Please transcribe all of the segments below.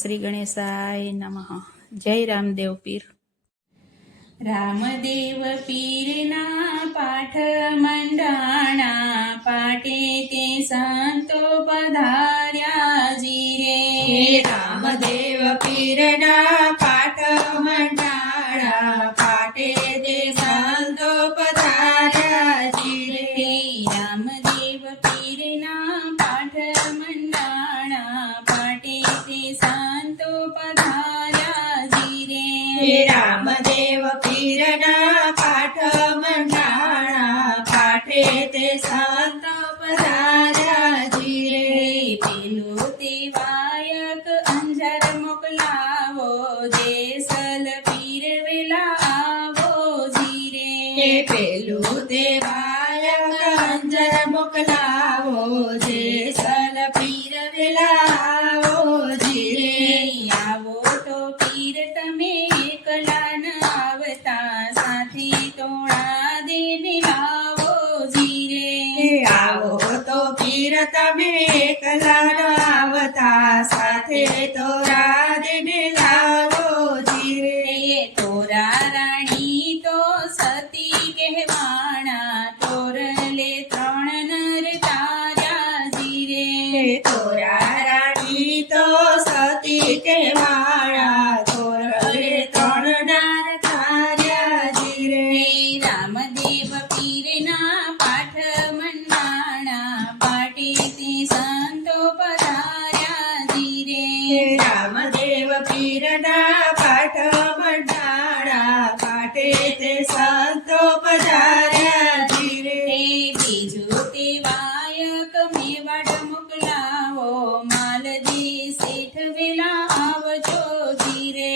શ્રી ગણેશાય નમઃ. જય રામદેવ પીર. રામદેવ પીરના પાઠ મંડાણા, પાટે તે સંતો પધાર્યા જીરે. રામદેવ પીરના પાઠ મંડાણા, પાટે તે સંતો પધાર્યા જીરે. રામદેવ પીરના પાઠ મંડાણા, પાટે તે સંતો પધાર્યા જીરે. રામદેવ પીરના પાઠ મંડાણા, પાટે તે સંતો પધાર્યા જીરે. પેલો તે વાયક અંજર મોકલાવો, જેસલ પીર વેલા આવો જીરે. પેલું તે વાયક અંજર મોકલાવો, જેસલ પીર વેલા આવો જીરે. આવો તો પીર તમે એકલા ન આવતા, સાથી તોડા દેને લાવો જીરે. આવો તો પીર તમે એકલા ન આવતા, સાથે તો રાધને લાવો જીરે. તોરા રાણી તો સતી કહેવાણા, તોરલે ત્રણ નર તાર્યા જીરે. તોરા રાણી તો સતી કહેવાણા, તોરલે ત્રણ નાર તાર્યા જીરે. રામદેવ પીરના પાઠ મંડાણા, પાટે તે સંતો પધાર્યા જીરે. રામદેવ પીરના પાઠ મંડાણા, પાટે તે સંતો પધાર્યા જીરે. બીજું તે વાયક મેવાડ મોકલાવો, માલદી શેઠ વેલા આવજો જીરે.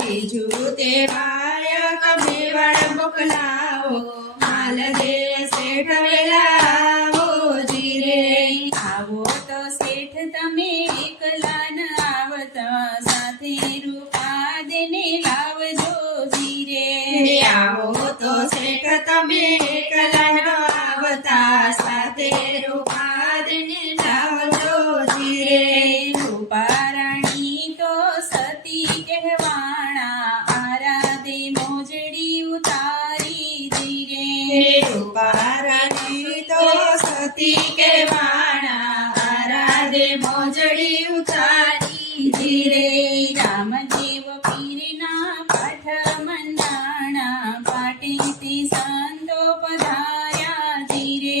બીજું તે વાયક મેવાડ મોકલાવો, માલ દે શેઠ વેલા આવો જીરે. આવો તો શેઠ તમે એકલા ન આવતા, સાથે રૂપા દેને લાવજો જીરે. આવો તો શેઠ તમે એકલા ન આવતા, સાથે રૂપાદને લાવજો જીરે. રૂપા રાણી તો સતી કહેવાણા, આરાધે મોજડી ઉતારી જીરે. રૂપારાની તો સતી કહેવાણા, આરાધે મોજડી ઉતારી જીરે. રામદેવ પીરના પાઠ મંડાણા, પાટે તે સંતો પધાર્યા જીરે.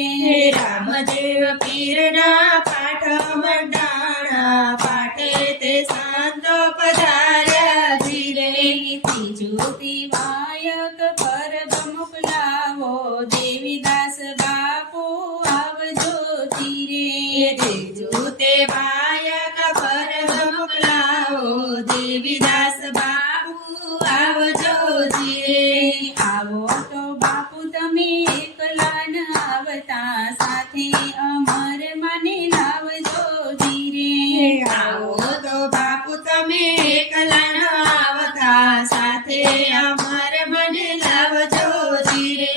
રામદેવ પીરના પાઠ મંડાણા, પાટે તે સંતો પધાર્યા જીરે. ત્રીજું તે વાયક પરબ મોકલાવો, દેવીદાસ બાપુ આવજો જીરે. ત્રીજું તે વાયક પરબ મોકલાવો, દેવીદાસ બાપુ આવજો જીરે. આવો તો બાપુ તમે એકલા ન આવતા, સાથે અમર મને લાવજો જીરે. આવો તો બાપુ તમે એકલા ન આવતા, સાથે અમર મને લાવજો જીરે.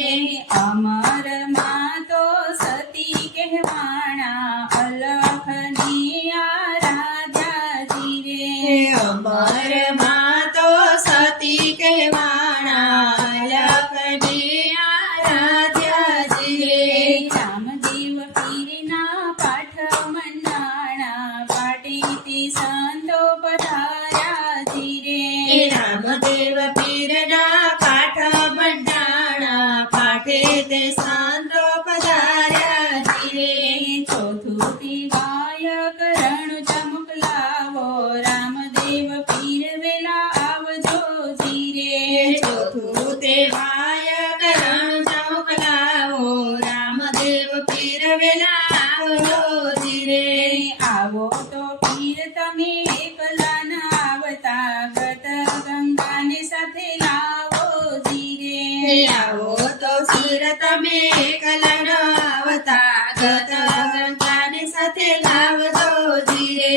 અમર માં તો સતી કહેવાણા, અલખની આરાધ્યા જીરે. અમર માં તો સતી કહેવાણા, લખને આરાધ્યા જીરે. રામદેવ પીરના પાઠ મંડાણા, પાટે તે સંતો પધાર્યા જીરે. રામદેવ પીરના પાઠ મંડાણા, પાઠે તે સંતો પધાર્યા જીરે. ચોથું તે વાયક રણુજ મોકલાવો, રામદેવ પીર વેલા આવજો જીરે. ચોથું તે વાયક રણુજ મોકલાવો, રામદેવ પીર વેલા આવજો જીરે. આવો તો પીર તમે એકલા ન આવતા, ગત ગંગાને સાથે લાવો જીરે. આવો તો પીર તમે એકલા ન આવતા, ગત ગંગાને સાથે લાવજો જીરે.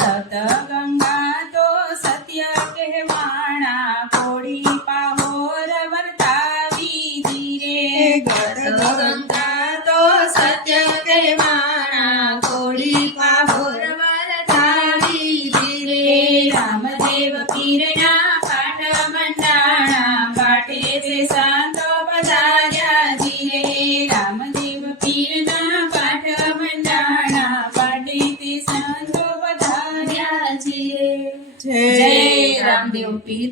ગત ગંગા તો સત્ય કહેવાણા, કોડી પાહોર વર્તાવી જીરે. ગત ગંગા તો સત્ય કહેવાણા, કોળી પાહોર વરતાવી જીરે. રામદેવ પીર